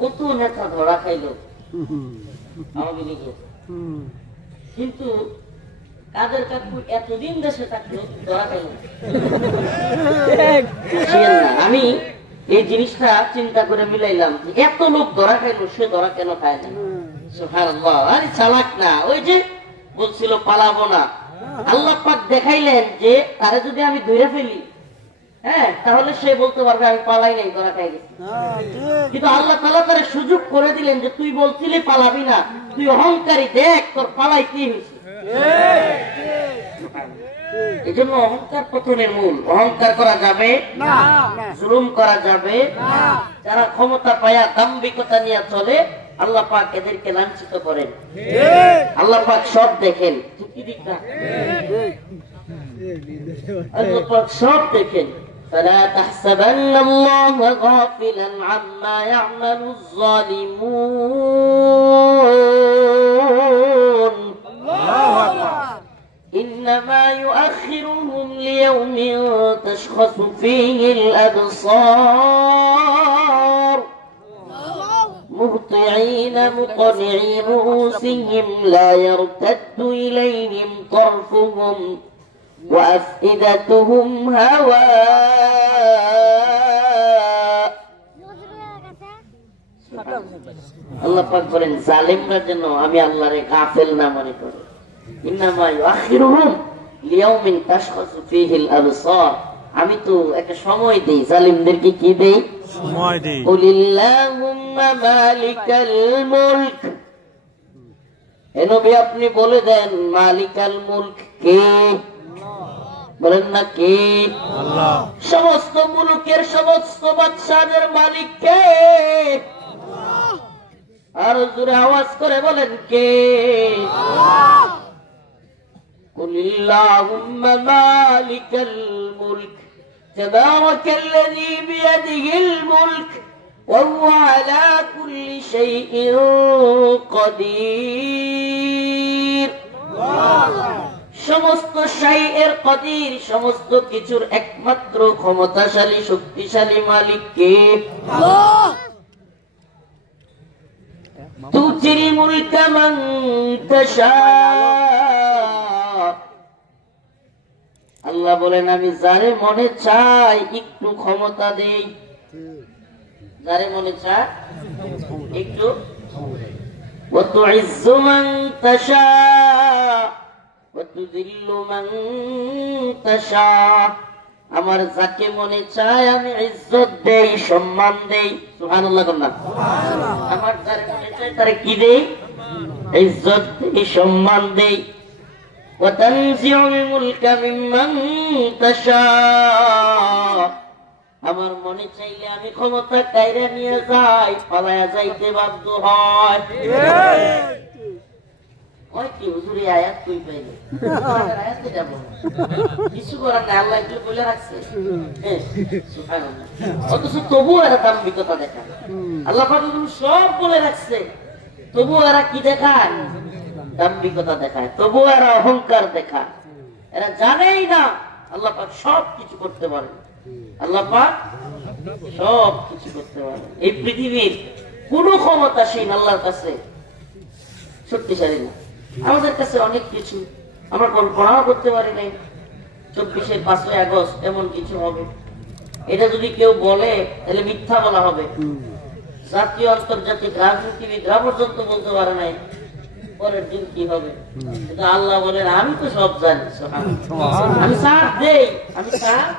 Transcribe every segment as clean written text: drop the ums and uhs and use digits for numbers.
কত নেতা ধরা খাইলো আওয়ামী লীগের, কিন্তু কাদের কাকু এতদিন দেশে থাকলো ধরা খাইল না। আমি এই জিনিসটা চিন্তা করে মিলাইলাম, এত লোক ধরা খাইলো, সে ধরা কেন খায় না? সুবহানাল্লাহ। আরে চালাক না, ওই যে বলছিল পালাবো না, আল্লাহ পাক দেখাইলেন যে তারে যদি আমি ধরে ফেলি, হ্যাঁ, তাহলে সে বলতে পারবে আমি পালাই নাই, ধরা খাই গেছি। কিন্তু আল্লাহ তাআলা তারে সুযোগ করে দিলেন যে তুই বলছিলি পালাবি না, তুই অহংকারী, দেখ তোর পালাই কি হয়েছে। এই জন্য অহংকার পতনের মূল। অহংকার করা যাবে না, জুলুম করা যাবে না। যারা ক্ষমতা পায়া দাম্ভিকতা নিয়ে চলে, আল্লাহ পাক এদেরকে লাঞ্ছিত করেন। আল্লাহ পাক সব দেখেন, ঠিক ঠিক না? আল্লাহ পাক সব দেখেন। فلا تحسبن الله غافلا عما يعمل الظالمون إنما يؤخرهم ليوم تشخص فيه الأبصار مهطعين مقنعي رؤوسهم لا يرتد إليهم طرفهم وأفئدتهم هواء আল্লাহ পাক বলেন জালিমরা যেন আমি আল্লাহরে গাফেল না মনে করে। ইন্নামা ইউআখিরুহুম লিয়াউমিন তাশখাসু ফীহিল আবসার, আমি তো একটা সময় দেই জালিমদেরকে। কি দেই? সময় দেই। কুলিল্লাহুম্মা মালিকাল মুলক, হে নবী আপনি বলে দেন মালিকাল মুলক কে? বলেন না কে? আল্লাহ। সমস্ত মুলুকের, সমস্ত বাদশাহের মালিক কে? আর জোরে আওয়াজ করে বলেন কে? কুলিল্লাহুম্মা মালিকাল মুলক তাবারাকাল্লাযী বিয়াদিহিল মুলক ওয়া হুয়া আলা কুল্লি শাইইন কাদির। সমস্ত শাইএর কাদির, সমস্ত কিছুর একমাত্র ক্ষমতাশালী শক্তিশালী মালিক কে? আল্লাহ। তুতিল মুলকা মান তাশা, আল্লাহ বলেন আমি যারে মনে চাই একটু ক্ষমতা দেই, যারে মনে চায় একটু। ওয়া তুইজ্জু মান তাশা ওয়া তুযিল্লু মান তাশা, আমার যাকে মনে চায় আমি ইজ্জত দেই, সম্মান দেই। সুবহানাল্লাহ বলনা। সুবহানাল্লাহ। আমার যারে মনে চায় তারে কি দেই? ইজ্জত দেই, সম্মান দেই। ওয়া তানজিউল মুলকা মিম্মান তাশা, আমার মনে চাইলে আমি ক্ষমতা কাইরা নিয়ে যাই, পালায়া যাইতে বাধ্য হয়। ওই কি হুজুরি আয়াত কই পাইলে? আয়াত এটা বল, কিছু করার নাই, আল্লাহ এগুলো বলে রাখছে। সুবহানাল্লাহ। অথচ তবু এরা দাম্ভিকতা দেখায়। আল্লাহ পাক এগুলো সব বলে রাখছে, তবু এরা কি দেখায়? দাম্ভিকতা দেখায়, তবু এরা অহংকার দেখায়। এরা জানেই না আল্লাহ পাক সব কিছু করতে পারে। আল্লাহ পাক সব কিছু করতে পারে। এই পৃথিবীর কোন ক্ষমতাসীন আল্লাহর কাছে শক্তিশালী না। আমাদের কাছে অনেক কিছু আমরা কল্পনাও করতে পারি নাই। 24 5ই আগস্ট এমন কিছু হবে, এটা যদি কেউ বলে তাহলে মিথ্যা বলা হবে। জাতীয় আন্তর্জাতিক রাজনীতিবিদরা পর্যন্ত বলতে পারে নাই পরের দিন কি হবে। কিন্তু আল্লাহ বলেন আমি তো সব জানি। আমি সাথ দেই, আমি সাথ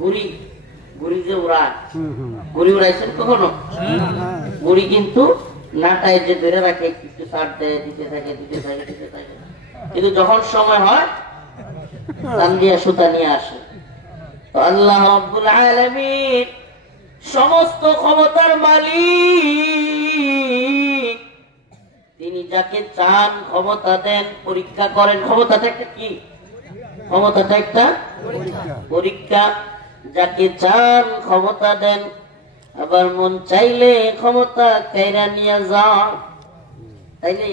ঘুরি, ঘুরি যে উড়ায়, ঘুরি উড়াইছেন কখনো? ঘুরি কিন্তু নাটায় যে ধরে রাখে, একটু সার দেয়, দিতে থাকে, দিতে থাকে, দিতে থাকে। কিন্তু যখন সময় হয় টান দিয়া সুতা নিয়ে আসে। তো আল্লাহ রাব্বুল আলামিন সমস্ত ক্ষমতার মালিক, তিনি যাকে চান ক্ষমতা দেন, পরীক্ষা করেন। ক্ষমতাটা একটা কি? ক্ষমতাটা একটা পরীক্ষা। যাকে চান ক্ষমতা দেন, আবার মন চাইলে ক্ষমতা কাইরা নিয়ে যান। তাইলে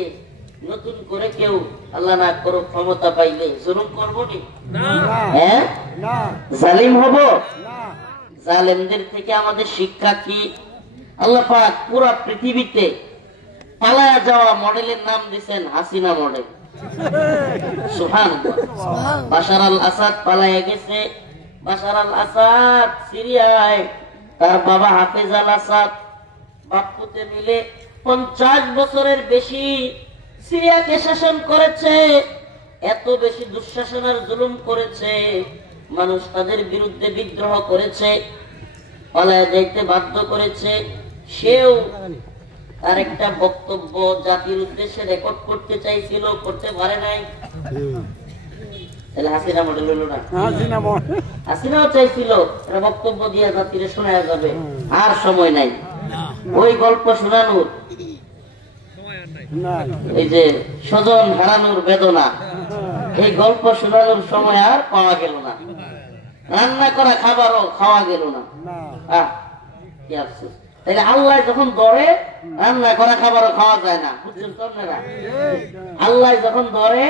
নতুন করে কেউ আল্লাহ না করো ক্ষমতা পাইলে জুলুম করবো নি? হ্যাঁ, জালিম হব? জালেমদের থেকে আমাদের শিক্ষা কি? আল্লাহ পাক পুরো পৃথিবীতে পালায়া যাওয়া মডেলের নাম দিয়েছেন হাসিনা মডেল। সুবহানাল্লাহ। বাশার আল আসাদ পালায়া গেছে। বাশার আল আসাদ সিরিয়ায়, তার বাবা হাফেজ আল আসাদ বাপ্পুতে মিলে 50 বছরের বেশি সিরিয়াকে শাসন করেছে। এত বেশি দুঃশাসনের জুলুম করেছে, মানুষ তাদের বিরুদ্ধে বিদ্রোহ করেছে, পালায়া যাইতে বাধ্য করেছে। সেও তার একটা বক্তব্য জাতির উদ্দেশ্যে রেকর্ড করতে চাইছিল, করতে পারে নাই। তাহলে হাসিনা মডেল হলো না? হাসিনাও চাইছিল একটা বক্তব্য দিয়ে জাতিরে শোনা যাবে, আর সময় নাই। ওই গল্প শোনানোর, এই যে স্বজন হারানোর বেদনা, এই গল্প শোনানোর সময় আর পাওয়া গেল না। রান্না করা খাবারও খাওয়া গেল না। কি আফসোস। তাহলে আল্লাহ যখন ধরে, রান্না করা খাবারও খাওয়া যায় না। বুঝছেন তো আপনারা? আল্লাহ যখন ধরে,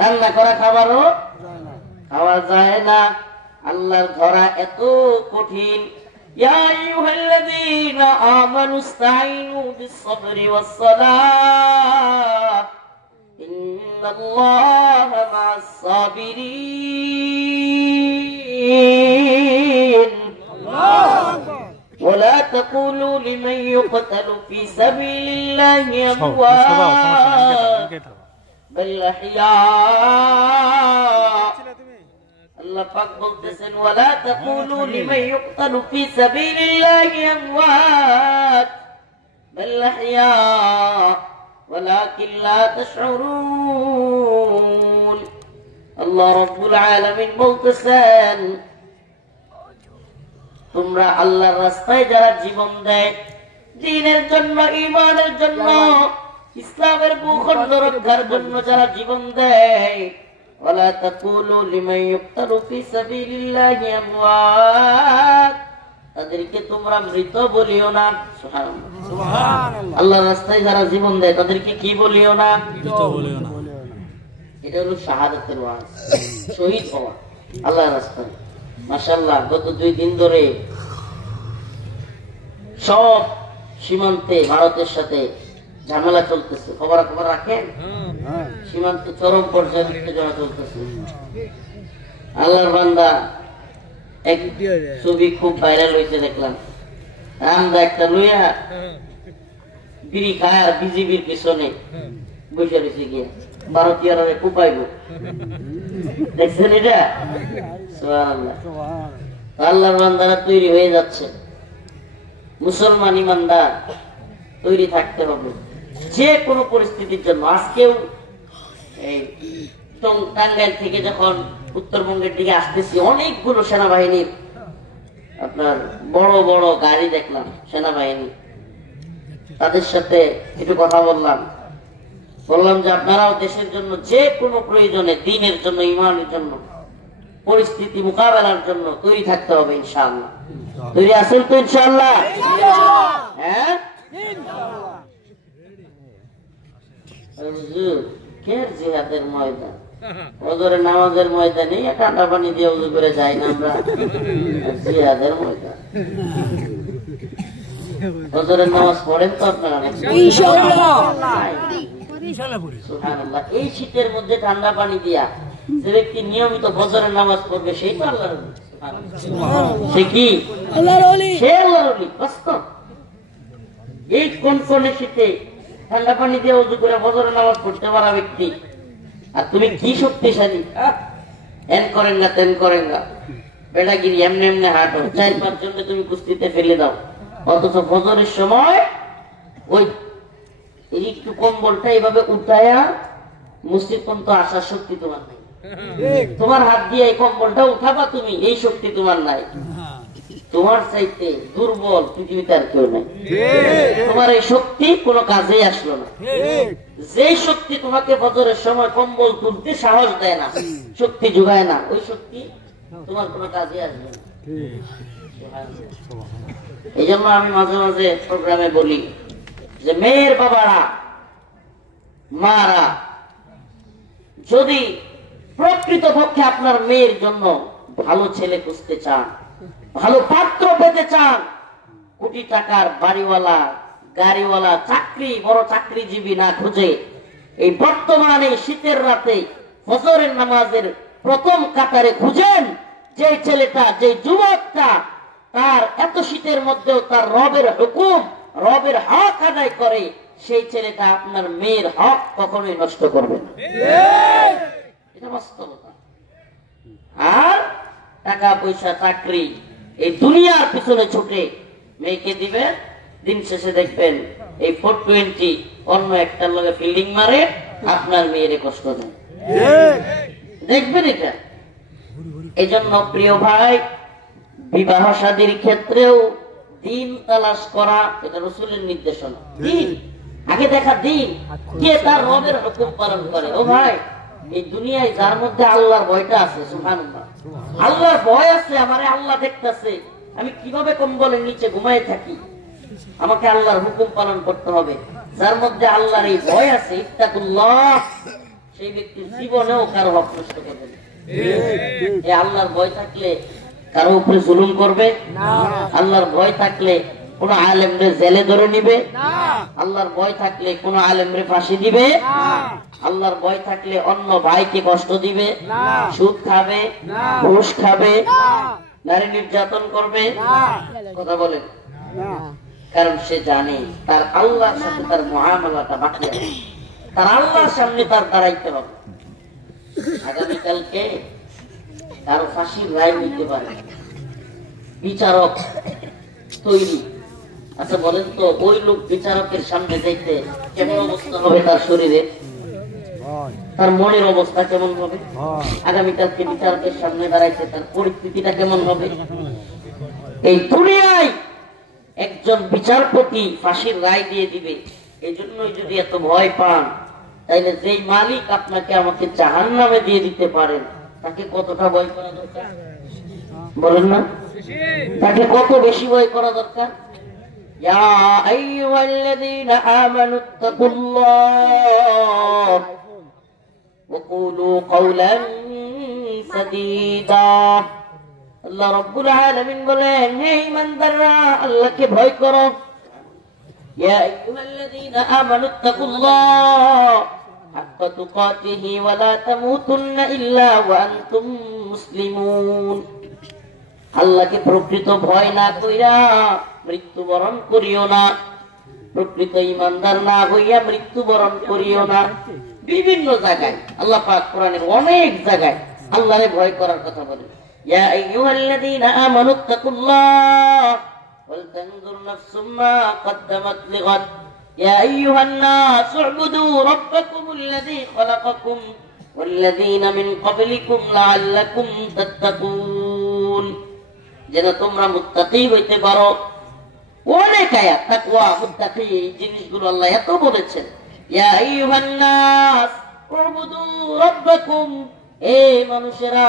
রান্না করা খাবারও খাওয়া যায় না। আল্লাহর ধরা এত কঠিন। ইয়া আইয়ুহাল্লাযীনা আমানু ইসতাঈনু বিস-সাবরি ওয়াস-সালাহ ইন্নাল্লাহা মা'আস-সাবিরিন। ولا تقولوا لمن يقتل في سبيل الله أموات بل أحياء। আল্লাহ পাক বলতেছেন ওয়ালা তাকুলু লিমান ইউকতালু ফি সাবিলিল্লাহি আমওয়াত বাল আহইয়া ওয়ালাকিন লা তাশউরুন। আল্লাহ রাব্বুল আলামিন বলতেছেন তোমরা আল্লাহর রাস্তায় যারা জীবন দেয়, দ্বীনের জন্য, ঈমানের জন্য, ইসলামের ভূখণ্ড রক্ষার জন্য যারা জীবন দেয়, ওয়ালা তাকুলু লিমান ইউকতালু ফি সাবিলিল্লাহি আমওয়াত, তাদেরকে তোমরা মৃত বলিও না। সুবহানাল্লাহ। আল্লাহর রাস্তায় যারা জীবন দেয় তাদেরকে কি বলিও না? মৃত বলিও না। এটা হলো শাহাদাতের ওয়াজ, শহীদ হওয়া আল্লাহর রাস্তায়। মাশাআল্লাহ, গত 2 দিন ধরে সব সীমান্তে ভারতের সাথে ঝামেলা চলতেছে। খবর রাখেন? সীমান্তে চরম পর্যায়ে উত্তেজনা চলতেছে। আল্লাহর বান্দা এক ছবি খুব ভাইরাল হয়েছে, দেখলাম। আমরা একটা লইয়া বিড়ি খায় আর বিজিবির পিছনে বসে রয়েছে গিয়া ভারতীয়রা কুপাইব। দেখছেন এটা? আল্লাহর বান্দারা তৈরি হয়ে যাচ্ছে। মুসলমান ইমানদার তৈরি থাকতে হবে যে কোনো পরিস্থিতির জন্য। আজকেও এই টাঙ্গাইল থেকে যখন উত্তরবঙ্গের দিকে আসতেছি, অনেকগুলো সেনাবাহিনীর আপনার বড় বড় গাড়ি দেখলাম, সেনাবাহিনী। তাদের সাথে একটু কথা বললাম যে আপনারাও দেশের জন্য যে কোনো প্রয়োজনে, দ্বীনের জন্য, ঈমানের জন্য, পরিস্থিতি মোকাবেলার জন্য তৈরি থাকতে হবে। ইনশাআল্লাহ তৈরি আছেন তো? ইনশাআল্লাহ। হ্যাঁ, জিহাদের ময়দান, ওজোরের নামাজের ময়দানে ঠান্ডা পানি দিয়ে উজু করে যাই না আমরা? জিহাদের ময়দান। ওজোরের নামাজ পড়েন তো আপনারা? সুবহানাল্লাহ। এই শীতের মধ্যে ঠান্ডা পানি দিয়া যে ব্যক্তি নিয়মিত ফজরের নামাজ পড়বে, সেই তো আল্লাহর ওলি। সে কি? আল্লাহর ওলি। সে আল্লাহর ওলি বাস্তব। এই কনকনে শীতে ঠান্ডা পানি দিয়ে ওযু করে ফজরের নামাজ পড়তে পারা ব্যক্তি, আর তুমি কি শক্তিশালী! এন করেন না, তেন করেন না, বেটাগিরি, এমনি এমনি হাঁটো, 4-5 জনকে তুমি কুস্তিতে ফেলে দাও। অথচ ফজরের সময় ওই একটু কম্বলটা এইভাবে উঠায়া মসজিদ পর্যন্ত আসার শক্তি তোমার নাই। তোমার হাত দিয়ে এই কম্বলটা উঠাবা তুমি, এই শক্তি তোমার নাই। তোমার চাইতে দুর্বল পৃথিবীতে আর কেউ নাই। তোমার এই শক্তি কোনো কাজেই আসলো না। যে শক্তি তোমাকে ফজরের সময় কম্বল তুলতে সাহস দেয় না, শক্তি যোগায় না, ওই শক্তি তোমার কোনো কাজে আসবে না। এই জন্য আমি মাঝে মাঝে প্রোগ্রামে বলি যে মেয়ের বাবারা, মারা যদি প্রকৃতপক্ষে আপনার মেয়ের জন্য ভালো ছেলে খুঁজতে চান, ভালো পাত্র পেতে চান, কোটি টাকার বাড়িওয়ালা, গাড়িওয়ালা, চাকরি, বড় চাকরিজীবী না খুঁজে এই বর্তমানে শীতের রাতে ফজরের নামাজের প্রথম কাতারে খুঁজেন যে ছেলেটা, যে যুবকটা তার এত শীতের মধ্যেও তার রবের হুকুম, রবের হক আদায় করে, সেই ছেলেটা আপনার মেয়ের হক কখনোই নষ্ট করবে না। এটা বাস্তবতা। আর টাকা পয়সা, চাকরি, এই দুনিয়ার পিছনে ছুটে মেয়েকে দিবেন, দিন শেষে দেখবেন এই 420 অন্য একটার লগে ফিল্ডিং মারে, আপনার মেয়েরে কষ্ট দেয়। দেখবেন এটা। এই জন্য প্রিয় ভাই, বিবাহ শাদীর ক্ষেত্রেও দিন তালাশ করা, এটা রাসূলের নির্দেশনা। দিন আগে দেখা, দিন কে তার রবের হুকুম পালন করে। ও ভাই, এই দুনিয়ায় যার মধ্যে আল্লাহর ভয়টা আছে, সুবহানাল্লাহ, আল্লাহর ভয় আছে, আমারে আল্লাহ দেখতেছে, আমি কিভাবে কম্বলের নিচে ঘুমায় থাকি, আমাকে আল্লাহর হুকুম পালন করতে হবে। যার মধ্যে আল্লাহর এই ভয় আছে, ইত্তাকুল্লাহ, সেই ব্যক্তির জীবনেও কারো হক নষ্ট করবে না। এই আল্লাহর ভয় থাকলে কারো উপরে জুলুম করবে না। আল্লাহর ভয় থাকলে কোন আলেমরে জেলে ধরে নিবে না। আল্লাহর ভয় থাকলে কোন আলেমরে ফাঁসি দিবে না। আল্লাহর ভয় থাকলে অন্য ভাইকে কষ্ট দিবে না, সুদ খাবে না, ঘুষ খাবে না, নারী নির্যাতন করবে না। কথা বলেন না। কারণ সে জানে তার আল্লাহর সাথে তার মুআমালাটা বাকি আছে, তার আল্লাহর সামনে তার দাঁড়াইতে হবে। আগামীকালকে কারো ফাঁসির রায় নিতে পারে, বিচারক তৈরি। আচ্ছা বলেন তো, ওই লোক বিচারকের সামনে যাইতে কেমন অবস্থা হবে তার শরীরে, তার মনের অবস্থা কেমন হবে? আগামীকালকে বিচারকের সামনে দাঁড়াইতে তার পরিস্থিতিটা কেমন হবে? এই দুনিয়ায় একজন বিচারপতি ফাঁসির রায় দিয়ে দিবে, এই জন্যই যদি এত ভয় পান, তাইলে যেই মালিক আপনাকে আমাকে জাহান্নামে দিয়ে দিতে পারেন, তাকে কতটা ভয় করা দরকার বলেন না? তাকে কত বেশি ভয় করা দরকার? ইয়া আইয়ুহাল্লাযীনা আমানুত্তাকুল্লাহ ওয়া কুলু কওলান সাদীদা। আল্লাহ রাব্বুল আলামিন বলেন, হে ঈমানদাররা, আল্লাহকে ভয় করো। ইয়া আইয়ুহাল্লাযীনা আমানুত্তাকুল্লাহ হাক্কা তুকাতিহি ওয়া লা তামুতুন্না ইল্লা ওয়া আনতুম মুসলিমুন। আল্লাহকে প্রকৃত ভয় না কইরা মৃত্যুবরণ করিও না, প্রকৃত ঈমানদার না হইয়া মৃত্যুবরণ করিও না। বিভিন্ন জায়গায় আল্লাহ পাক কোরআনের অনেক জায়গায় আল্লাহরে ভয় করার কথা বলেন। ইয়া আইয়ুহাল্লাযীনা আমানুত্তাকুল্লাহ ওয়াল তানজুর নাফসুম মা কদ্দামাত লিগাদ ইয়া আইয়ুহান নাস উ'বুদু রাব্বাকুমুল্লাযী খালাকাকুম ওয়াল্লাযীনা মিন ক্বাবলিকুম লাআল্লাকুম তাত্তাকুন। যেন তোমরা মুত্তাকী হইতে পারো। অনেক আয়াত তাকওয়া, মুত্তাকী, এই জিনিসগুলো আল্লাহ এত বলেছেন। ইয়া আইয়ুহান নাস উ'বুদু রাব্বাকুম, হে মানুষেরা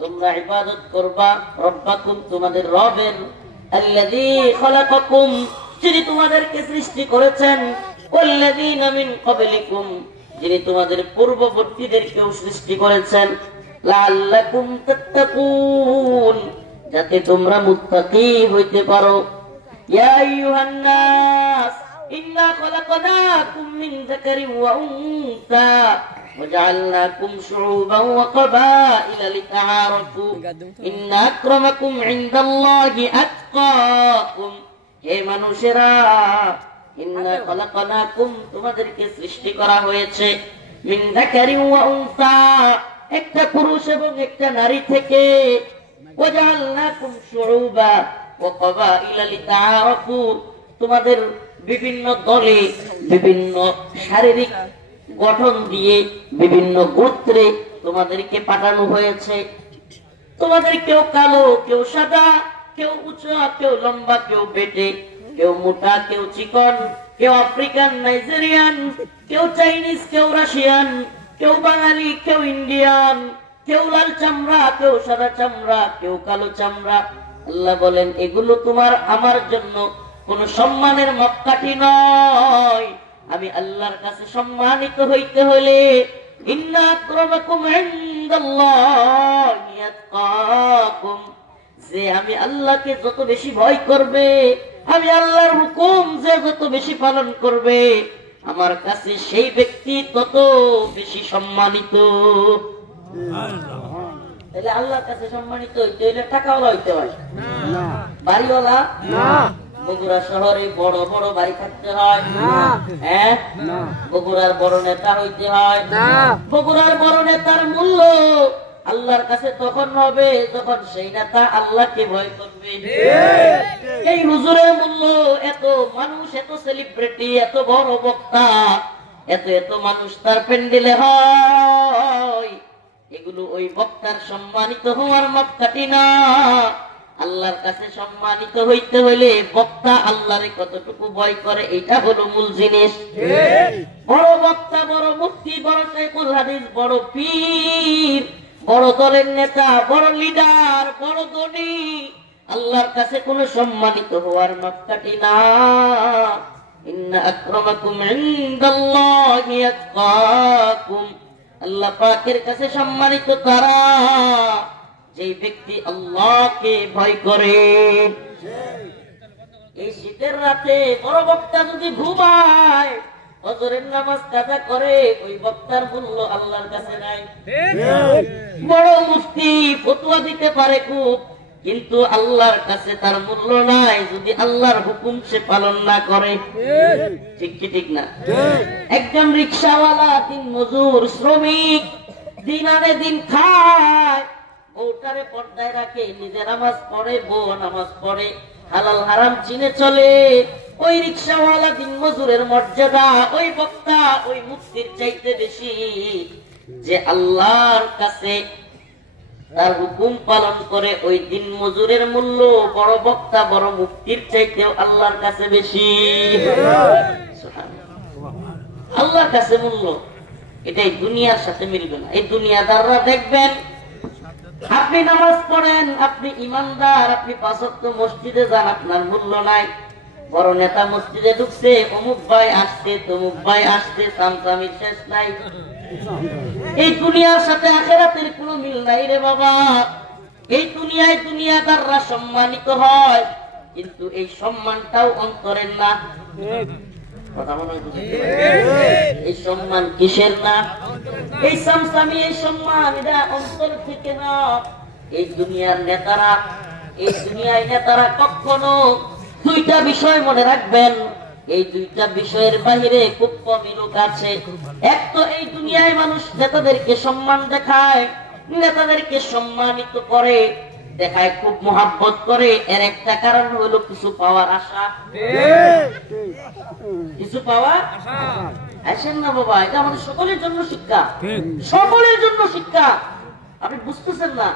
তোমরা ইবাদত করবা, রাব্বাকুম তোমাদের রবের, আল্লাযী খালাকাকুম যিনি তোমাদেরকে সৃষ্টি করেছেন, ওয়াল্লাযীনা মিন ক্বাবলিকুম যিনি তোমাদের পূর্ববর্তীদেরকেও সৃষ্টি করেছেন, লাআল্লাকুম তাত্তাকুন যাতে তোমরা মুত্তাকী হইতে পারো। ইয়া আইয়ুহান নাস ইন্না খলাকনাকুম মিন যাকারিন ওয়া উনসা وجعلناكم شعوبا وقبائل لتعارفوا إن أكرمكم عند الله أتقاكم। হে মানুষেরা, ইন্না খলাকনাকুম তোমাদেরকে সৃষ্টি করা হয়েছে, মিন যাকারিন ওয়া উনসা একটা পুরুষ এবং একটা নারী থেকে, ওয়াজআলনাকুম শুউবা ওয়া ক্বাবাইলা লিতাআরাফু তোমাদের বিভিন্ন দলে, বিভিন্ন শারীরিক গঠন দিয়ে, বিভিন্ন গোত্রে তোমাদেরকে পাঠানো হয়েছে। তোমাদের কেউ কালো, কেউ সাদা, কেউ উঁচু, কেউ লম্বা, কেউ বেটে, কেউ মোটা, কেউ চিকন, কেউ আফ্রিকান, নাইজেরিয়ান, কেউ চাইনিজ, কেউ রাশিয়ান, কেউ বাঙালি, কেউ ইন্ডিয়ান, কেউ লাল চামড়া, কেউ সাদা চামড়া, কেউ কালো চামড়া। আল্লাহ বলেন, এগুলো তোমার আমার জন্য কোন সম্মানের মাপকাঠি নয়। আমি আল্লাহর কাছে সম্মানিত হইতে হলে ইন্না আক্রামাকুম ইনদাল্লাহি আতকাকুম, যে আমি আল্লাহকে যত বেশি ভয় করবে, আমি আল্লাহর হুকুম যে যত বেশি পালন করবে আমার কাছে সেই ব্যক্তি তত বেশি সম্মানিত। তাহলে আল্লাহর কাছে সম্মানিত হইতে হইলে টাকাওয়ালা হইতে হয় না, বাড়িওয়ালা না, বগুড়া শহরে বড় বড় বাড়ি থাকতে হয় হ্যাঁ, বগুড়ার বড় নেতা হইতে হয় না। বগুড়ার বড় নেতার মূল্য আল্লাহর কাছে তখন হবে যখন সেই নেতা আল্লাহকে ভয় করবে। এই হুজুরের মূল্য এত মানুষ, এত সেলিব্রিটি, এত বড় বক্তা, এত এত মানুষ তার প্যান্ডেলে হয়, এগুলো ওই বক্তার সম্মানিত হওয়ার মাপকাঠি না। আল্লাহর কাছে সম্মানিত হইতে হইলে বক্তা আল্লাহরে কতটুকু ভয় করে এটা হলো মূল জিনিস। বড় বক্তা, বড় মুফতি, বড় শাইখুল হাদিস, বড় পীর, বড় দলের নেতা, বড় লিডার, বড় ধনী, আল্লাহর কাছে কোনো সম্মানিত হওয়ার মাপকাঠি না। ইন্না আকরামাকুম ইনদাল্লাহি আতকাকুম, আল্লাহ পাকের কাছে সম্মানিত তারা যে ব্যক্তি আল্লাহকে ভয় করে। এই শীতের রাতে বড় বক্তা যদি ঘুমায়, ফজরের নামাজ কাজা করে, ওই বক্তার মূল্য আল্লাহর কাছে নাই। বড় মুফতি ফতোয়া দিতে পারে খুব, কিন্তু আল্লাহর কাছে তার মূল্য নাই যদি আল্লাহর হুকুম সে পালন না করে। ঠিক কি ঠিক না? একজন রিকশাওয়ালা, দিন মজুর, শ্রমিক, দিন আনে দিন খায়, বউটারে পর্দায় রাখে, নিজে নামাজ পড়ে, বউ নামাজ পড়ে, হালাল হারাম চিনে চলে, ওই রিকশাওয়ালা দিন মজুরের মর্যাদা ওই বক্তা ওই মুফতির চাইতে বেশি। যে আল্লাহর কাছে তার হুকুম পালন করে ওই দিন মজুরের মূল্য বড় বক্তা বড় মুফতির চাইতেও আল্লাহর কাছে বেশি। আল্লাহর কাছে মূল্য এটাই দুনিয়ার সাথে মিলবে না। এই দুনিয়াদাররা দেখবেন আপনি নামাজ পড়েন, আপনি ইমানদার, আপনি পাঁচ ওয়াক্ত মসজিদে যান, আপনার মূল্য নাই। বড় নেতা মসজিদে ঢুকছে, অমুক ভাই আসছে, তমুক ভাই আসছে, সামসামির শেষ নাই। এই দুনিয়ার সাথে আখিরাতের কোনো মিল নাই রে বাবা। এই দুনিয়ায় দুনিয়াদাররা সম্মানিত হয়, কিন্তু এই সম্মানটাও অন্তরের না। কথা মনে হয়? এই সম্মান কিসের না? এই সামসামি, এই সম্মান এটা অন্তর থেকে না। এই দুনিয়ার নেতারা, এই দুনিয়ায় নেতারা কখনো দুইটা বিষয় মনে রাখবেন, এই দুইটা বিষয়ের বাহিরে খুব কমই লোক আছে। এক তো এই দুনিয়ায় মানুষ নেতাদেরকে সম্মান দেখায়, নেতাদেরকে সম্মানিত করে, দেখায়, খুব মহাব্বত করে। এর একটা কারণ হলো কিছু পাওয়ার আশা। কিছু পাওয়ার আসেন না বাবা, এটা আমাদের সকলের জন্য শিক্ষা, সকলের জন্য শিক্ষা। আপনি বুঝতেছেন না,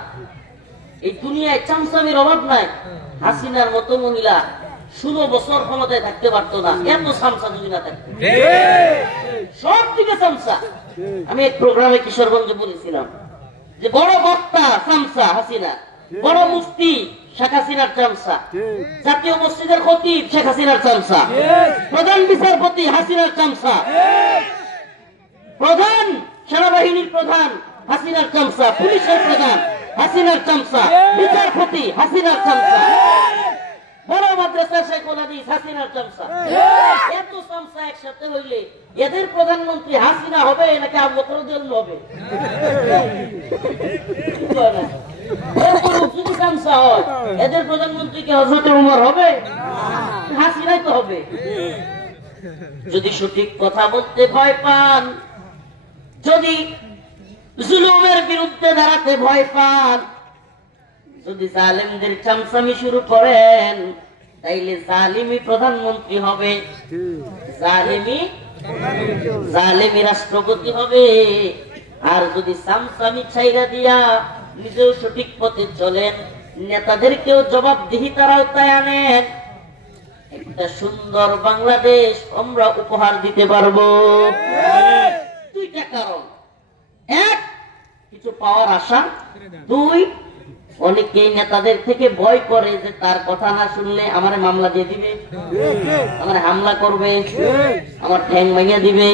এই দুনিয়ায় চামচামির অভাব নাই। হাসিনার মতো মহিলা 16 বছর ক্ষমতায় থাকতে পারতো না, এত চামচা যদি না থাকতো। সব দিকে চামচা। আমি এক প্রোগ্রামে কিশোরগঞ্জে বলেছিলাম যে বড় বক্তা চামচা হাসিনা, বড় মুফতি শেখ হাসিনার চামচা, জাতীয় মসজিদের খতিব শেখ হাসিনার চামচা, প্রধান বিচারপতি হাসিনার চামচা, প্রধান সেনাবাহিনীর প্রধান হাসিনার চামচা, পুলিশের প্রধান হাসিনার চামচা, বিচারপতি হাসিনার চামচা, বড় মাদ্রাসা শাইখুল হাদিস হাসিনার চামচা। এত চামচা একসাথে হইলে এদের প্রধানমন্ত্রী হাসিনা হবে নাকি আবু বকর রাদিয়াল্লাহু হবে? যদি চামচা হয় এদের প্রধানমন্ত্রী কি হযরত ওমর হবে? হাসিনাই তো হবে। যদি সঠিক কথা বলতে ভয় পান, যদি জুলুমের বিরুদ্ধে দাঁড়াতে ভয় পান, যদি জালেমদের চামচামি শুরু করেন, তাইলে জালিমি প্রধানমন্ত্রী হবে, জালিমি রাষ্ট্রপতি হবে। আর যদি চামচামি ছাইরা দিয়া নিজেও সঠিক পথে চলেন, নেতাদেরকেও জবাবদিহিতার আওতায় আনেন, একটা সুন্দর বাংলাদেশ আমরা উপহার দিতে পারবো। দুইটা কারণ, এক কিছু পাওয়ার আশা, দুই অনেকেই নেতাদের থেকে ভয় করে যে তার কথা না শুনলে আমার মামলা দিয়ে দিবে, আমার হামলা করবে, আমার ঠ্যাং ভেঙে দিবে।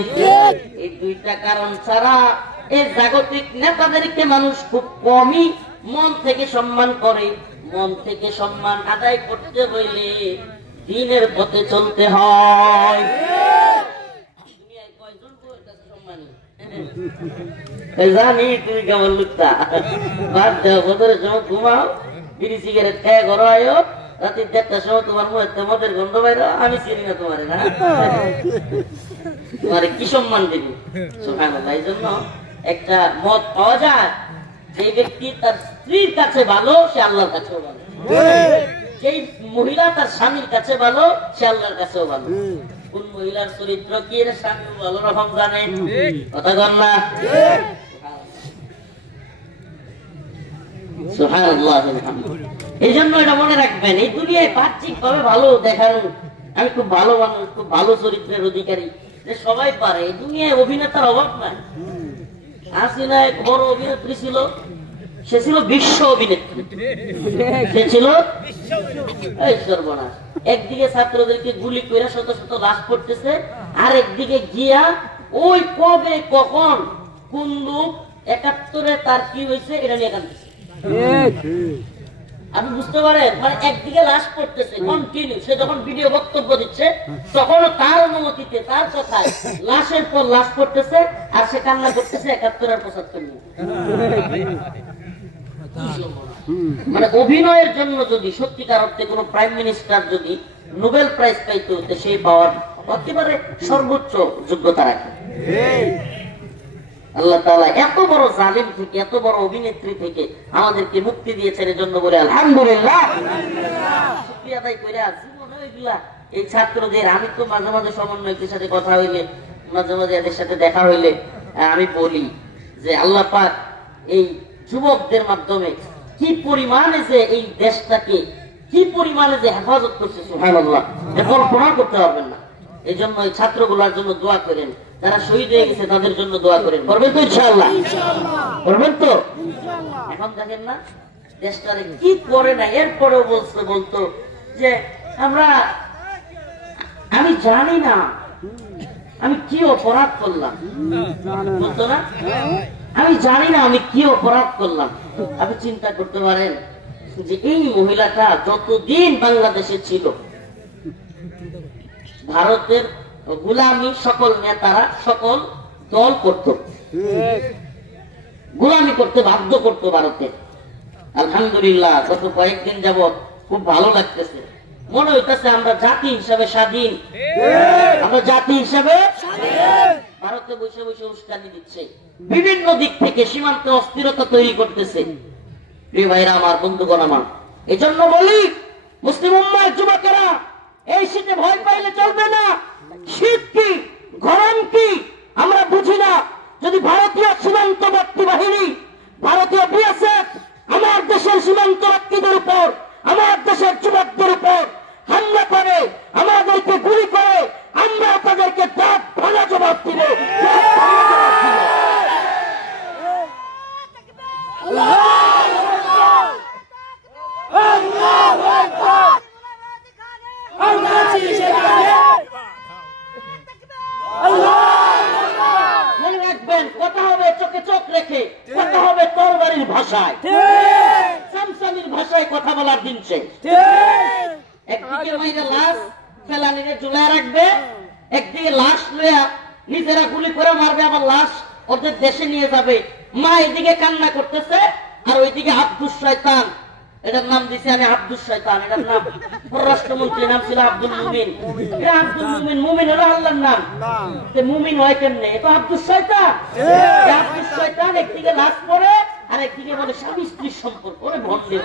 এই দুইটা কারণ ছাড়া এই জাগতিক নেতাদেরকে মানুষ খুব কমই মন থেকে সম্মান করে। মন থেকে সম্মান আদায় করতে হইলে দিনের পথে চলতে হয়। দুনিয়ায় কয়জন বউয়ের কাছে সম্মানী? জানি তুমি কেমন লোকটা। বাদ দাও, বদরের সময় ঘুমাও, বিড়ি সিগারেট খেয়ে ঘর আয়ো, রাতে 1:30টার সময় তোমার মুখে মদের গন্ধ বাইর, আমি চিনি না তোমারে না, তোমারে কি সম্মান দেবো? সুবহানাল্লাহ। এই জন্য একটা মত পাওয়া যায়, যে ব্যক্তি তার স্ত্রীর কাছে ভালো, সে আল্লাহর কাছেও ভালো। যেই মহিলা তার স্বামীর কাছে ভালো, সে আল্লাহর কাছেও ভালো। কোন মহিলার চরিত্র কি এর স্বামী ভালো রকম জানে, কথা বল না। সুবহানাল্লাহ। এই জন্য এটা মনে রাখবেন, এই দুনিয়ায় বাহ্যিক ভাবে ভালো দেখানো, আমি খুব ভালো মানুষ, খুব ভালো চরিত্রের অধিকারী, যে সবাই পারে। এই দুনিয়ায় অভিনেতার অভাব নাই। হাসিনা এক বড় অভিনেত্রী ছিল, সে ছিল বিশ্ব অভিনেত্রী, সে ছিল এই সর্বনাশ। একদিকে ছাত্রদেরকে গুলি করে শত শত লাশ পড়তেছে, আর একদিকে গিয়া ওই কবে কখন কোন লোক 71-এ তার কি হয়েছে এটা নিয়ে কাঁদতেছে। আপনি বুঝতে পারেন, মানে একদিকে লাশ পড়তেছে কন্টিনিউ, সে যখন ভিডিও বক্তব্য দিচ্ছে তখন তার অনুমতিতে, তার কথায় লাশের পর লাশ পড়তেছে, আর সে কান্না করতেছে 71 আর 75 নিয়ে। মানে অভিনয়ের জন্য যদি সত্যিকার অর্থে কোন প্রাইম মিনিস্টার যদি নোবেল প্রাইজ পাইতে হতে, সেই পাওয়ার একেবারে সর্বোচ্চ যোগ্যতা রাখে। আল্লাহ তাআলা এত বড় জালিম থেকে, এত বড় অভিনেত্রী থেকে আমাদেরকে মুক্তি দিয়েছেন, এর জন্য বলে আলহামদুলিল্লাহ। শুকরিয়া আদায় করে জীবনে এগুলা এই ছাত্রদের, আমি তো মাঝে মাঝে সমন্বয়কের সাথে কথা হইলে, মাঝে মাঝে এদের সাথে দেখা হইলে আমি বলি যে আল্লাহ পাক এই যুবকদের মাধ্যমে কি পরিমাণে যে এই দেশটাকে কি পরিমাণে যে হেফাজত করছে, সুবহানাল্লাহ, কল্পনা করতে পারবেন না। এই জন্য এই ছাত্রগুলোর জন্য দোয়া করেন, যারা শহীদ হয়ে গেছে তাদের জন্য দোয়া করেন। করবেন তো ইনশাআল্লাহ? করবেন তো? এখন দেখেন না দেশটারে কি করে না, এরপরেও বলতো যে আমি জানি না আমি কি অপরাধ করলাম, বলতো না, আমি জানি না আমি কি অপরাধ করলাম। আপনি চিন্তা করতে পারেন যে এই মহিলাটা যতদিন বাংলাদেশে ছিল, ভারতের গোলামি সকল নেতারা, সকল দল করত, গোলামি করতে বাধ্য করত ভারতে। আলহামদুলিল্লাহ গত কয়েকদিন যাবত খুব ভালো লাগতেছে, মনে হইতেছে আমরা জাতি হিসাবে স্বাধীন, আমরা জাতি হিসাবে ভারতে বসে বসে উস্কানি দিচ্ছে, বিভিন্ন দিক থেকে সীমান্তে অস্থিরতা তৈরি করতেছে। প্রিয় ভাইরা আমার, বন্ধুগণ আমার, এই জন্য বলি মুসলিম উম্মার যুবকেরা, এই শীতে ভয় পাইলে চলবে না। শীত কি, গরম কি আমরা বুঝি না। যদি ভারতীয় সীমান্তবর্তী বাহিনী, ভারতীয় বিএসএফ আমার দেশের সীমান্তরক্ষীদের উপর, আমার দেশের যুবকদের উপর হামলা করে, আমাদেরকে গুলি করে, আমরা তাদেরকে দাঁত ভাঙা জবাব দিব। মনে রাখবেন, কথা হবে চোখে চোখ রেখে, কথা হবে তরবারির ভাষায়, সামসামির ভাষায় কথা বলার দিন শেষ। একদিকে মাইরে লাশ ফেলানিরে ঝুলায় রাখবে, একদিকে লাশ লইয়া নিজেরা গুলি করে মারবে, আবার লাশ ওদের দেশে নিয়ে যাবে। মা এদিকে কান্না করতেছে, আর ওইদিকে আব্দুস শয়তান, এটার নাম দিছি আমি আব্দুস শয়তান, এটার নাম পররাষ্ট্রমন্ত্রীর নাম ছিল আব্দুল মুমিন। এটা আব্দুল মুমিন, মুমিন হলো আল্লাহর নাম, মুমিন হয় কেমনে? এটা আব্দুস শয়তান। আব্দুস শয়তান একদিকে লাশ পড়ে, আর একদিকে বলে স্বামী স্ত্রীর সম্পর্ক। ওরে ভন্ডে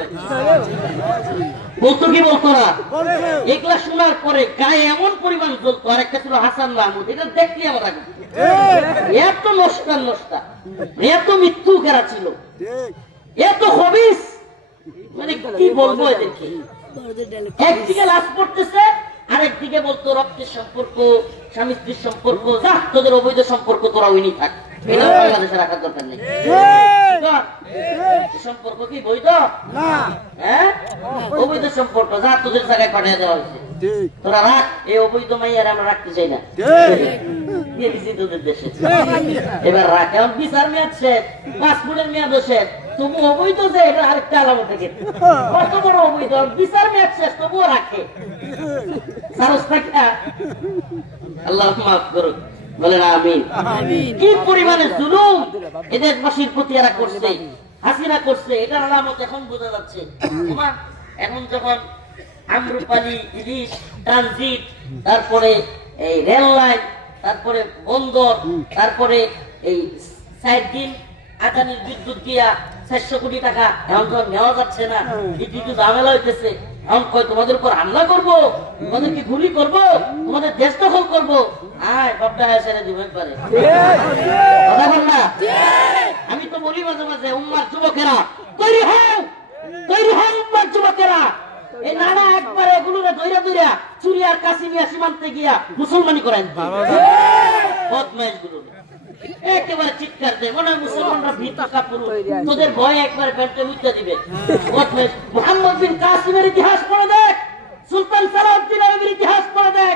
বলতো কি বলতো না? এগুলা শোনার পরে গায়ে এমন পরিমাণ জ্বলতো। আর একটা ছিল হাসান মাহমুদ, এটা দেখলি আমার আগে এত নষ্টা নষ্টা, এত মৃত্যু কেরা ছিল, এত হবিস, মানে কি বলবো এদেরকে। একদিকে লাশ পড়তেছে, আরেকদিকে বলতো রক্তের সম্পর্ক, স্বামী স্ত্রীর সম্পর্ক, যা তোদের অবৈধ সম্পর্ক তোরা ওইনি থাক, এটা বাংলাদেশে রাখার দরকার নেই। সম্পর্ক কি বৈধ? হ্যাঁ, অবৈধ সম্পর্ক, যা তোদের জায়গায় পাঠিয়ে দেওয়া হয়েছে, তোরা রাখ। এই অবৈধ মাইয়ার আমরা রাখতে চাই না, দিয়ে দিচ্ছি তোদের দেশে, এবার রাখ। এখন বিচার মেয়াদ শেষ, পাসপোর্টের মেয়াদ শেষ, তবু অবৈধ যে এটা আরেকটা আলামত থেকে কত বড় অবৈধ বিচার ম্যাচ শেষ তবুও রাখে আল্লাহ মাফ করুক বলেন আমিন। কি পরিমাণে জুলুম এদের দেশবাসীর প্রতি এরা করছে, হাসিনা করছে, এটার আলামত এখন বোঝা যাচ্ছে। এখন যখন আম্রপালি, ইলিশ, ট্রানজিট, তারপরে এই রেল লাইন, তারপরে বন্দর, তারপরে এই 4 দিন আদানির বিদ্যুৎ দিয়া 400 কোটি টাকা এখন তো নেওয়া যাচ্ছে না, একটু ঝামেলা হইতেছে। এখন কয় তোমাদের উপর হামলা করবো, তোমাদেরকে গুলি করবো, তোমাদের দেশ দখল করবো। আয় বাপটা ছেড়ে দিবেন পারে কথা বল না। আমি তো বলি মাঝে মাঝে উম্মার যুবকেরা তৈরি হও, তৈরি হও উম্মার যুবকেরা। এই নানা একবারে এগুলোকে দইরা দইরা চুরি আর কাশি নিয়ে সীমান্তে গিয়া মুসলমানি করেন বদমাইশ গুলো একেবারে চিৎকার দেয়, মনে হয় মুসলমানরা ভীত কাপুরুষ, তোদের ভয় একবারে প্যান্টে মুইতে দিবে। মুহাম্মদ বিন কাসিমের ইতিহাস পড়ে দেখ, সুলতান সালাউদ্দিন আইয়ুবীর ইতিহাস পড়ে দেখ,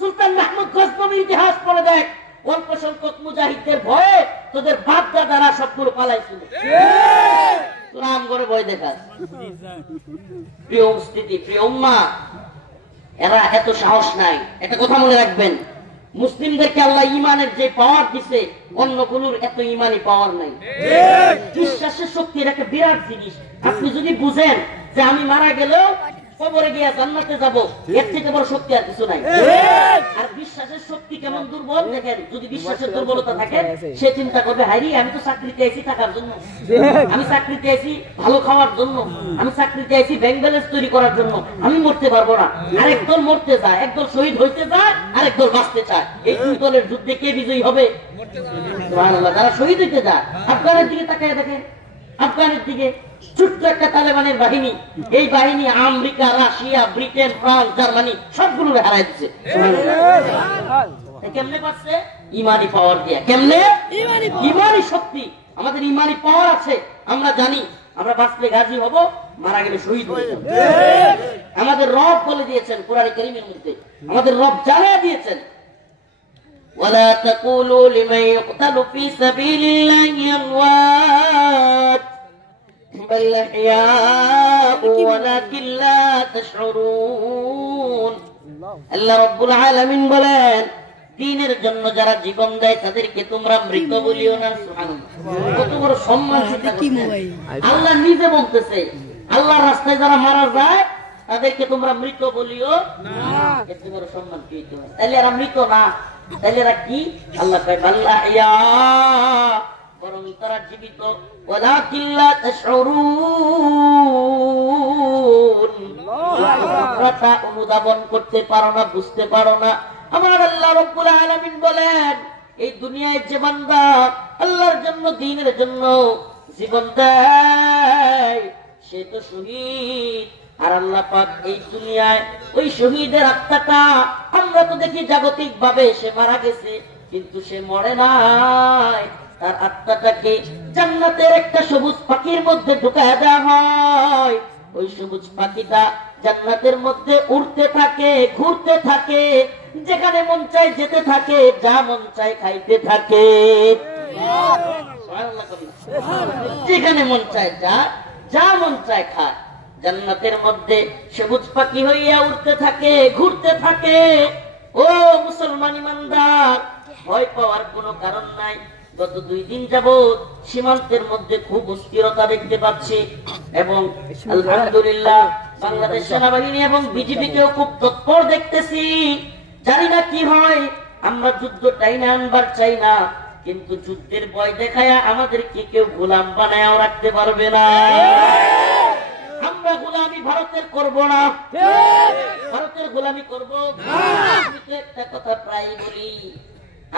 সুলতান মাহমুদ গজনবীর ইতিহাস পড়ে দেখ। অল্প সংখ্যক মুজাহিদদের ভয়ে তোদের বাপ দাদারা সবগুলো পালাইছিল। রাম করে ভয় দেখাস। প্রিয় উপস্থিতি, প্রিয় উম্মাহ, এরা এত সাহস নাই। একটা কথা মনে রাখবেন, মুসলিমদেরকে আল্লাহ ইমানের যে পাওয়ার দিছে অন্যগুলোর এত ইমানি পাওয়ার নাই। বিশ্বাসের শক্তি একটা বিরাট জিনিস। আপনি যদি বুঝেন যে আমি মারা গেলেও কবরে গিয়া জান্নাতে যাব, এর থেকে বড় শক্তি আর কিছু নাই। আর বিশ্বাসের শক্তি কেমন দুর্বল দেখেন, যদি বিশ্বাসের দুর্বলতা থাকে সে চিন্তা করবে হাইরি আমি তো চাকরিতে আইছি টাকার জন্য, আমি চাকরিতে আইছি ভালো খাওয়ার জন্য, আমি চাকরিতে আইছি ব্যাংক ব্যালেন্স তৈরি করার জন্য, আমি মরতে পারবো না। আরেক দল মরতে যায়, একদল শহীদ হইতে যায়, আরেক দল বাঁচতে চায়। এই দুই দলের যুদ্ধে কে বিজয়ী হবে? সুবহানাল্লাহ। যারা শহীদ হইতে যায়, আফগানের দিকে তাকায় দেখেন, আফগানের দিকে ছোট্ট একটা তালেবানের বাহিনী, এই বাহিনী America, Russia, Britain, France, Germany সবগুলো হারাই দিচ্ছে। কেমনে পারছে? ইমানি পাওয়ার দিয়ে। কেমনে? ইমানি শক্তি। আমাদের ইমানি পাওয়ার আছে, আমরা জানি আমরা বাঁচলে গাজী হব, মারা গেলে শহীদ হয়ে যাব। আমাদের রব বলে দিয়েছেন কোরআন কারীমের মধ্যে, আমাদের রব জানিয়ে দিয়েছেন ওয়ালা তাকুলু লিমান ইউকতালু ফি সাবিলিল্লাহি আমওয়াত بل أحياء ولكن لا تشعرون। আল্লাহ রাব্বুল আলামিন বলেন, দ্বীনের জন্য যারা জীবন দেয় তাদেরকে তোমরা মৃত বলিও না। সুবহানাল্লাহ, কত বড় সম্মান চিন্তা করছেন। আল্লাহ নিজে বলতেছে, আল্লাহর রাস্তায় যারা মারা যায় তাদেরকে তোমরা মৃত বলিও না। এত বড় সম্মান কি হইতে পারে? তাহলে এরা মৃত না, তাহলে এরা কি? আল্লাহ কয় বাল আহইয়া, বরং তারা জীবিত। ওয়ালাকিন লা তাশউরুন, তোমরা অনুধাবন করতে পারো না, বুঝতে পারো না। আমার আল্লাহ রাব্বুল আলামিন বলেন, এই দুনিয়ায় যে বান্দা আল্লাহর জন্য, দ্বীনের জন্য জীবন দেয় সে তো শহীদ। আর আল্লাহ পাক এই দুনিয়ায় ওই শহীদের আত্মাটা, আমরা তো দেখি জাগতিক ভাবে সে মারা গেছে, কিন্তু সে মরে নাই। তার আত্মাটাকে জান্নাতের একটা সবুজ পাখির মধ্যে ঢুকায় দেওয়া হয়। ওই সবুজ পাখিটা জান্নাতের মধ্যে উড়তে থাকে, ঘুরতে থাকে, যেখানে মন চায় যেতে থাকে, যা মন চায় খাইতে থাকে। যেখানে মন চায় যা মন চায় খায়। জান্নাতের মধ্যে সবুজ পাখি হইয়া উড়তে থাকে, ঘুরতে থাকে। ও মুসলমান ইমানদার, ভয় পাওয়ার কোনো কারণ নাই। গত 2 দিন যাবত সীমান্তের মধ্যে খুব অস্থিরতা দেখতে পাচ্ছি, এবং আলহামদুলিল্লাহ বাংলাদেশ সেনাবাহিনী এবং বিজিবিকেও খুব তৎপর দেখতেছি। জানি না কি হয়, আমরা যুদ্ধ টাই না আনবার চাই না, কিন্তু যুদ্ধের ভয় দেখায়া আমাদেরকে কেউ গোলাম বানায়াও রাখতে পারবে না। আমরা গোলামি ভারতের করব না, ভারতের গোলামি করব। আমি তো একটা কথা প্রায় বলি,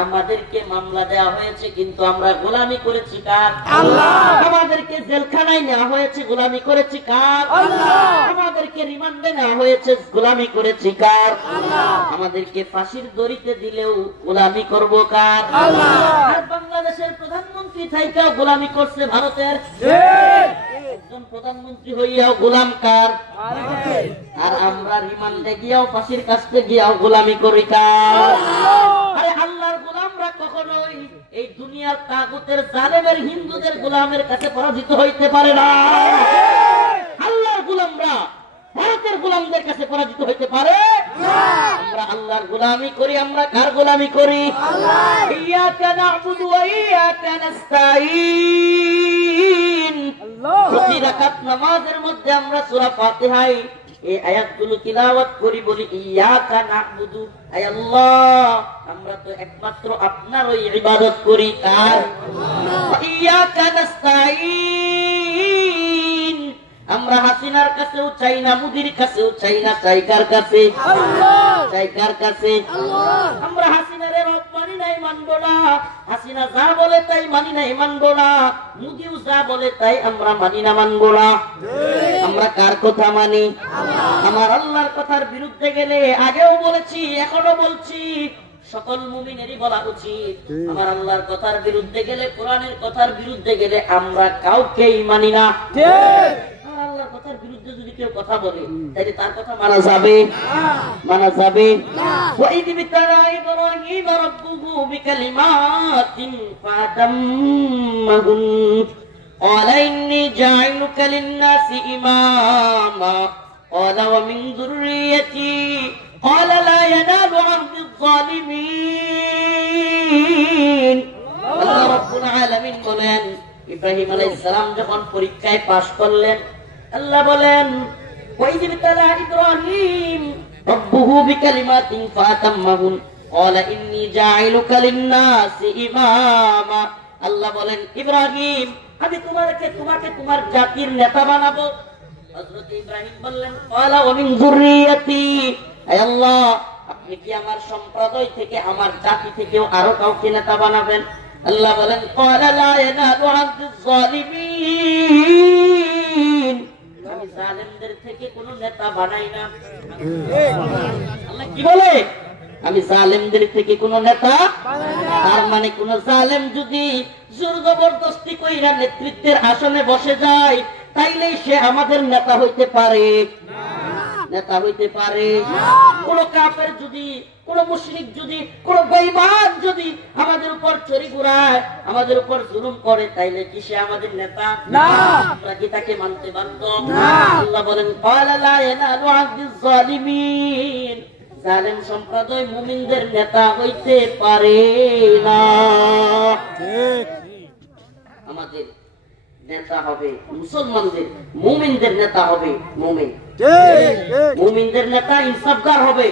আমাদেরকে মামলা দেওয়া হয়েছে কিন্তু আমরা গোলামি করেছি কার? আল্লাহ। আমাদেরকে জেলখানায় নেওয়া হয়েছে, গোলামি করেছি কার? আল্লাহ। আমাদেরকে রিমান্ডে নেওয়া হয়েছে, গোলামি করেছি কার? আল্লাহ। আমাদেরকে ফাঁসির দড়িতে দিলেও গোলামি করব কার? আল্লাহ। আর বাংলাদেশের প্রধানমন্ত্রী থাইকাও গোলামি করছে ভারতের, একজন প্রধানমন্ত্রী হইয়াও গোলাম কার? আর আমরা রিমান্ডে গিয়াও, ফাঁসির কাছে গিয়াও গোলামি করি কার? আরে আল্লাহর গোলামরা কখনোই এই দুনিয়ার তাগুতের জালেমের হিন্দুদের গোলামের কাছে পরাজিত হইতে পারে না। আল্লাহর গোলামরা ভারতের গোলামদের কাছে পরাজিত হইতে পারে না। আমরা আল্লাহর গোলামি করি। আমরা কার গোলামি করি? ইয়্যাকা না'বুদু ওয়া ইয়্যাকা নাস্তাঈন। প্রতি রাকাত নামাজের মধ্যে আমরা সূরা ফাতিহায় এই আয়াতগুলো তিলাওয়াত করি, বলি ইয়্যাকা না'বুদু, হে আল্লাহ আমরা তো একমাত্র আপনারই ইবাদত করি। কার? ওয়া ইয়্যাকা নাস্তাঈন। আমরা হাসিনার কাছেও চাই না, মুদির কাছেও চাই না, চাই কার কাছে? আল্লাহ। চাই কার কাছে? আল্লাহ। আমরা হাসিনার রব মানি নাই, মানবো না। হাসিনা যা বলে তাই মানি নাই, মানবো না। মুদিও যা বলে তাই আমরা মানি না, মানবো না। আমরা কার কথা মানি? আমার আল্লাহর কথার বিরুদ্ধে গেলে, আগেও বলেছি এখনো বলছি, সকল মুমিনেরই বলা উচিত, আমার আল্লাহর কথার বিরুদ্ধে গেলে, কোরআনের কথার বিরুদ্ধে গেলে আমরা কাউকেই মানি না। আল্লাহর কথার বিরুদ্ধে যদি কেউ কথা বলে, তাহলে তার কথা মানা যাবে? মানা যাবে? ওয়াইদ বিতারা ইব্রাহিম রাব্বুহু বিকালিমাতিন ফাতাম্মাহুন ক্বালা ইন্নী জাইলুকা লিন-নাসি ইমামা ক্বালা ওয়া মিন যুররিয়্যাতি ক্বালা লা ইয়ানালু আহদিয-যালিমিন। আল্লাহ রাব্বুল আলামিন বলেন, ইব্রাহিম আলাইহিস সালাম যখন পরীক্ষায় পাশ করলেন, আল্লাহ বলেন ওয়াইদ বিতালা ইব্রাহিম রাব্বুহু বিকালিমাতিন ফাতাম্মাহুন ক্বালা ইন্নী জাইলুকা লিন-নাসি ইমামা। আল্লাহ বলেন, ইব্রাহিম আমি তোমাকে তোমার জাতির নেতা বানাবো। হযরত ইব্রাহিম বললেন, ক্বালা ওয়া মিন যুররিয়্যাতি, হে আল্লাহ আপনি কি আমার সম্প্রদায় থেকে, আমার জাতি থেকেও আরো কাউকে নেতা বানাবেন? আল্লাহ বলেন, ক্বালা লা ইয়ানালু আহদিয-যালিমিন। আমি জালেমদের থেকে কোন নেতা বানাই না। আল্লাহ কি বলে? আমি জালেমদের থেকে কোন নেতা বানাই না। তার মানে কোন জালেম যদি জোর জবরদস্তি কইরা নেতৃত্বের আসনে বসে যায়, তাইলে সে আমাদের নেতা হইতে পারে না। নেতা হইতে পারে না। কোন কাফের যদি, কোন মুশরিক যদি, কোন বেঈমান যদি আমাদের উপর চড়ি ঘুরায়, আমাদের উপর জুলুম করে, তাইলে কি সে আমাদের নেতা? না। আমরা কি তাকে মানতে বাধ্য? না। আল্লাহ বলেন, ক্বালা লা ইয়ানালু আহদিয-যালিমিন। জালেম সম্প্রদায় মুমিনদের নেতা হইতে পারে না। ঠিক। আমাদের নেতা হবে মুসলমানদের, মুমিনদের নেতা হবে মুমিন। মুমিনদের নেতা ইনসাফগার হবে,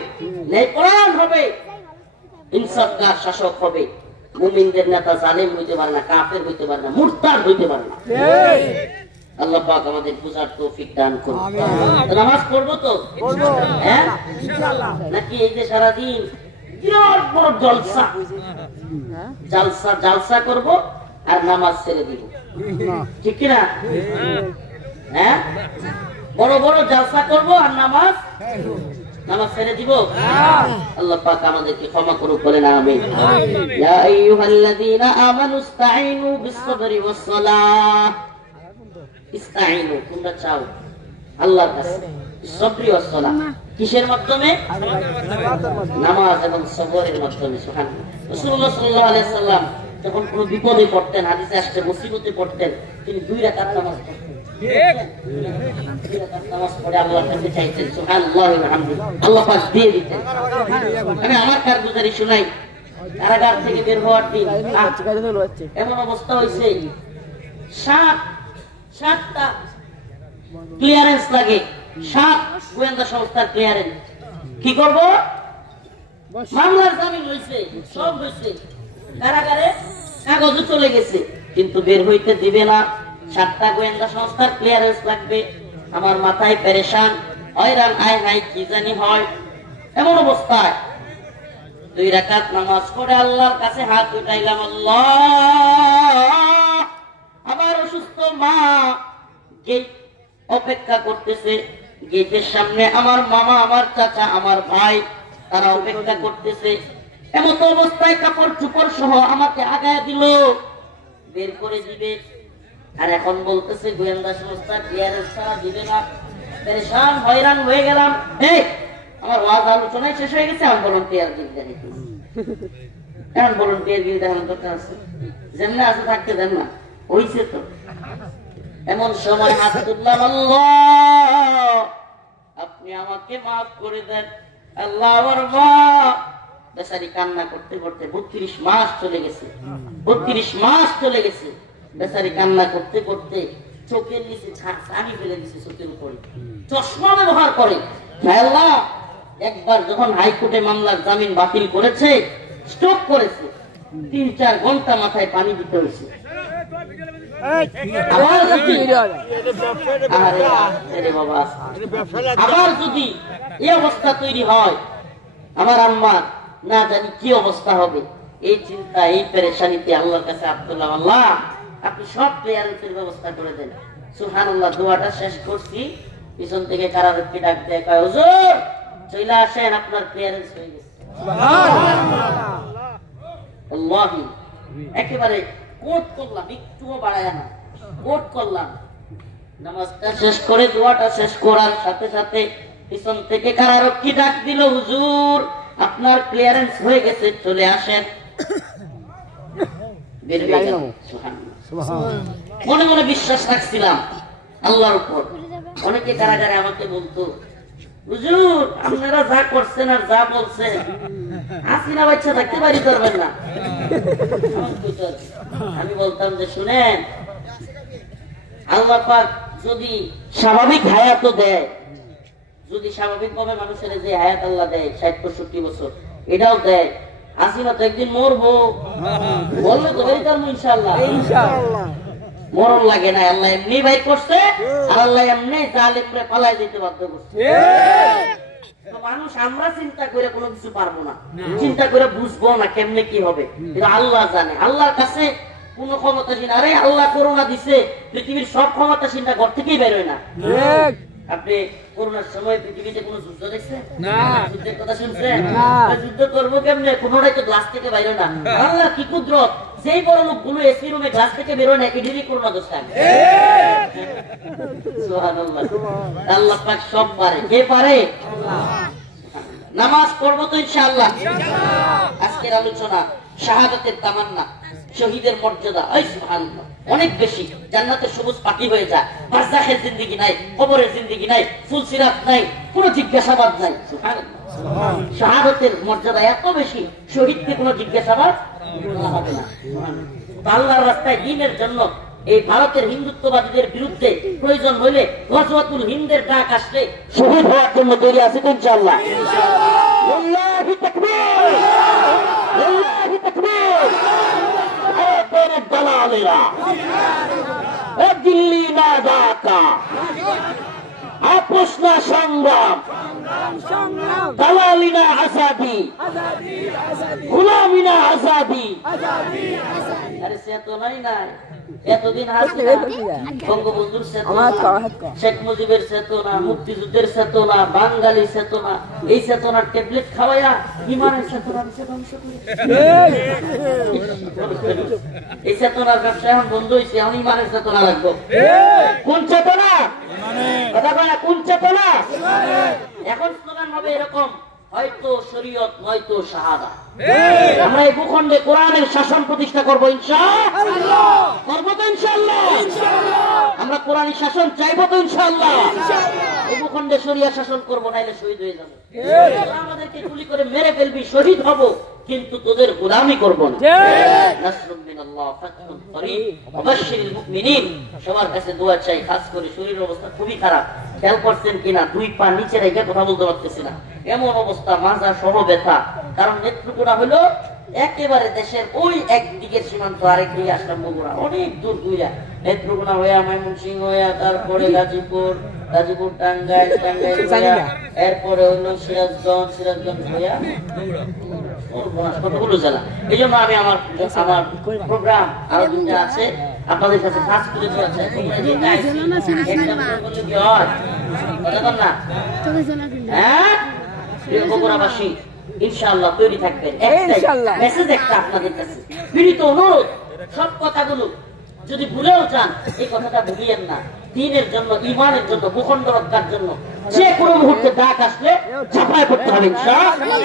ন্যায়পরায়ণ হবে, ইনসাফগার শাসক হবে। মুমিনদের নেতা জালেম হইতে পারে না, কাফের হইতে পারে না, মুরতাদ হইতে পারে না। আল্লাহ পাক আমাদের বুঝার তৌফিক দান করুন। নামাজ পড়বো তো? হ্যাঁ ইনশাআল্লাহ। নাকি এই যে সারাদিন বিরাট বড় জলসা জালসা করব আর নামাজ ছেড়ে দিব, ঠিক কিনা? হ্যাঁ, বড় বড় জালসা করব আর নামাজ ছেড়ে দিব? আল্লাহ পাক আমাদেরকে ক্ষমা করুক, বলেন আমিন। ইয়া আইয়ুহাল্লাযীনা আমানু ইসতাঈনু বিস-সাবরি ওয়াস-সালাহ। ইসতাঈনু, তোমরা চাও আল্লাহর কাছে, বিস-সাবরি ওয়াস-সালাহ। কিসের মাধ্যমে? নামাজ এবং সবরের মাধ্যমে। সুবহানাল্লাহ। রাসূলুল্লাহ সাল্লাল্লাহু আলাইহি সাল্লাম যখন কোন বিপদে পড়তেন, হাদিসে আসছে মুসিবতে পড়তেন, তিনি 2 রাকাত নামাজ পড়তেন। নামাজ পড়ে আল্লাহর কাছে চাইতেন, সুবহানাল্লাহ ওয়া বিহামদিহি, আল্লাহ পাক দিয়ে দিতেন। আমি আমার কারগুজারি শুনাই। কারাগার থেকে বের হওয়ার দিন এমন অবস্থা হয়েছে, 7টা ক্লিয়ারেন্স লাগে, 7 গোয়েন্দা সংস্থার ক্লিয়ারেন্স। কি করব? মামলার জামিন হয়েছে, সব হয়েছে, কারাগারে কাগজও চলে গেছে, কিন্তু বের হইতে দিবে না। 7টা গোয়েন্দা সংস্থার ক্লিয়ারেন্স লাগবে। আমার মাথায় পেরেশান, হয়রান, আয় হাই কি জানি হয়। এমন অবস্থায় 2 রাকাত নামাজ পড়ে আল্লাহর কাছে হাত উঠাইলাম, আল্লাহ আমার অসুস্থ মা গেট অপেক্ষা করতেছে, গেটের সামনে আমার মামা, আমার চাচা, আমার ভাই, তারা অপেক্ষা করতেছে। এমন অবস্থায় কাপড় চুপড় সহ আমাকে আগায় দিল, বের করে দিবে। আর এখন বলতেছে গোয়েন্দা সংস্থা ক্লিয়ারেন্স ছাড়া দিবে না। পেরেশান, হয়রান হয়ে গেলাম। এই আমার ওয়াজ আলোচনায় শেষ হয়ে গেছে, আমি ভলান্টিয়ার দিতে এখন বলুন টিয়ারগিরি দেখানোর দরকার আছে? যেমনি আছে থাকতে দেন না, হইছে তো। এমন সময় হাত তুললাম, আল্লাহ আপনি আমাকে মাফ করে দেন। আল্লাহ আমার মা বেচারি কান্না করতে করতে 32 মাস চলে গেছে, 32 মাস চলে গেছে। বেচারি কান্না করতে করতে চোখের নিচে ছানি ফেলে দিছে, চোখের উপরে চশমা ব্যবহার করে। আল্লাহ একবার যখন হাইকোর্টে মামলার জামিন বাতিল করেছে, স্ট্রোক করেছে, 3-4 ঘন্টা মাথায় পানি দিতে হয়েছে। আবার যদি এই অবস্থা তৈরি হয়, আমার আম্মা না জানি কি অবস্থা হবে। এই চিন্তা, এই পেরেশানিতে আল্লাহর কাছে আব্দুল্লাহ, আল্লাহ আপনি সব ক্লিয়ারেন্সের ব্যবস্থা করে দেন। সুবহানাল্লাহ, দোয়াটা শেষ করছি, পিছন থেকে কারারক্ষী ডাক দেয়, কয় হুজুর চলে আসেন, আপনার ক্লিয়ারেন্স হয়ে গেছে। আল্লাহি একেবারে কোট করলাম, একটুও বাড়ায় না, কোট করলাম। নামাজটা শেষ করে দোয়াটা শেষ করার সাথে সাথে পিছন থেকে কারারক্ষী ডাক দিল, হুজুর আপনার ক্লিয়ারেন্স হয়ে গেছে, চলে আসেন। মনে মনে বিশ্বাস রাখছিলাম আল্লাহর উপর। অনেকে কারাগারে আমাকে বলতো, হুজুর আপনারা যা করছেন আর যা বলছেন হাসিনা বাচ্চা থাকতে পারি করবেন না। আমি বলতাম যে শুনেন, আল্লাহ পাক যদি স্বাভাবিক হায়াতও দেয়, যদি স্বাভাবিক ভাবে মানুষের যে হায়াত আল্লাহ দেয় 60-65 বছর, এটাও দেয়, হাসিনা তো একদিন মরবো, বললে তো ইনশাআল্লাহ। মরণ লাগে না, আল্লাহ এমনি বাইর করছে, আর আল্লাহ এমনি জালেমরে পালাই যেতে বাধ্য করছে। মানুষ আমরা চিন্তা করে কোনো কিছু পারবো না, চিন্তা করে বুঝবো না কেমনে কি হবে, কিন্তু আল্লাহ জানে। আল্লাহর কাছে কোন ক্ষমতাসীন, আরে আল্লাহ করোনা দিছে, পৃথিবীর সব ক্ষমতাসীনটা ঘর থেকেই বেরোয় না। আপনি করোনার সময় পৃথিবীতে কোন যুদ্ধ দেখছেন? যুদ্ধের কথা শুনছেন? যুদ্ধ করবো কেমনে? কোনটাই তো গ্লাস থেকে বাইরে না। আল্লাহ কি কুদরত, সেই বড় লোকগুলো এসি রুমে গ্লাস থেকে বেরোয় না, এদেরই করোনা দোষ থাকে। সুবহানাল্লাহ, আল্লাহ পাক সব পারে। কে পারে? নামাজ পড়বো তো ইনশাআল্লাহ। আজকের আলোচনা শাহাদাতের তামান্না, শহীদের মর্যাদা সুবহানাল্লাহ অনেক বেশি। জান্নাতের সবুজ পাখি হয়ে যায়, বারজাখের জিন্দেগি নাই, কবরের জিন্দেগি নাই, ফুলসিরাত নাই, কোনো জিজ্ঞাসাবাদ নাই। সুবহানাল্লাহ, শাহাদাতের মর্যাদা এত বেশি, শহীদকে কোনো জিজ্ঞাসাবাদ হবে না। আল্লাহর রাস্তায় দ্বীনের জন্য এই ভারতের হিন্দুত্ববাদীদের বিরুদ্ধে প্রয়োজন হইলে গজওয়াতুল হিন্দের ডাক আসলে শহীদ হওয়ার জন্য তৈরি আছে তো ইনশাআল্লাহ। আল্লাহু তাকবীর, আল্লাহু তাকবীর। দলালেরা দিল্লি না ঢাকা, আপোষ না সংগ্রাম, দালালি না আজাদি, গোলামি না আজাদি। আরে চেতনাই নাই। এতদিন বঙ্গবন্ধুর চেতনা, শেখ মুজিবের চেতনা, মুক্তিযুদ্ধের চেতনা, বাঙালি চেতনা, এই চেতনার ট্যাবলেট খাওয়াইয়া ইমানের চেতনা, এই চেতনার ব্যবসা এখন বন্ধ হয়েছে, এখন ইমানের চেতনা লাগবে। কোন চেতনা? কোন চেতনা? এখন স্লোগান হবে এরকম, হয়তো শরীয়ত নয়তো শাহাদাত। আমরা এই ভূখণ্ডে কোরআনের শাসন প্রতিষ্ঠা করবো ইনশাআল্লাহ, করবো তো ইনশাআল্লাহ। আমরা কোরআনের শাসন চাইবো তো ইনশাআল্লাহ। এই ভূখণ্ডে শরিয়া শাসন করবো, নাইলে শহীদ হয়ে যাবো। আমাদেরকে গুলি করে মেরে ফেলবি, শহীদ হব, কিন্তু তোদের গোলামি করবো না। নাসরুম মিনাল্লাহ, ফাতহুন করিব, ওয়াবাশশিরিল মুমিনিন। সবার কাছে দোয়া চাই, খাস করে শরীরের অবস্থা খুবই খারাপ। খেয়াল করছেন কিনা, 2 পা নিচে রেখে কথা বলতে পারতেছি না, এমন অবস্থা, মাজা সহ ব্যথা। কারণ নেত্রকোনা হলো একেবারে দেশের ওই একদিকের সীমান্ত, আরেক দিকে আসলাম বগুড়া, অনেক দূর ঘুরা। নেত্রকোনা হইয়া ময়মনসিংহ হইয়া, তারপরে গাজীপুর, গাজীপুর টাঙ্গাইল, টাঙ্গাইল হইয়া, এরপরে হইল সিরাজগঞ্জ, সিরাজগঞ্জ হইয়া কতগুলো জেলা। এই জন্য আমি আমার প্রোগ্রাম আরো 2টা আছে আপনাদের কাছে খাস করে দেওয়া চাই। বগুড়াবাসী ইনশাআল্লাহ তৈরি থাকবেন। মেসেজ একটা আপনাদের কাছে, বিনীত অনুরোধ, সব কথাগুলো যদি ভুলেও যান, এই কথাটা ভুলিয়েন না। দ্বীনের জন্য, ঈমানের জন্য, ভূখণ্ড রক্ষার জন্য যে কোনো মুহূর্তে ডাক আসলে ঝাঁপায় পড়তে হবে ইনশাআল্লাহ।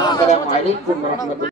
আসসালামু আলাইকুম ওয়া রাহমাতুল্লাহ।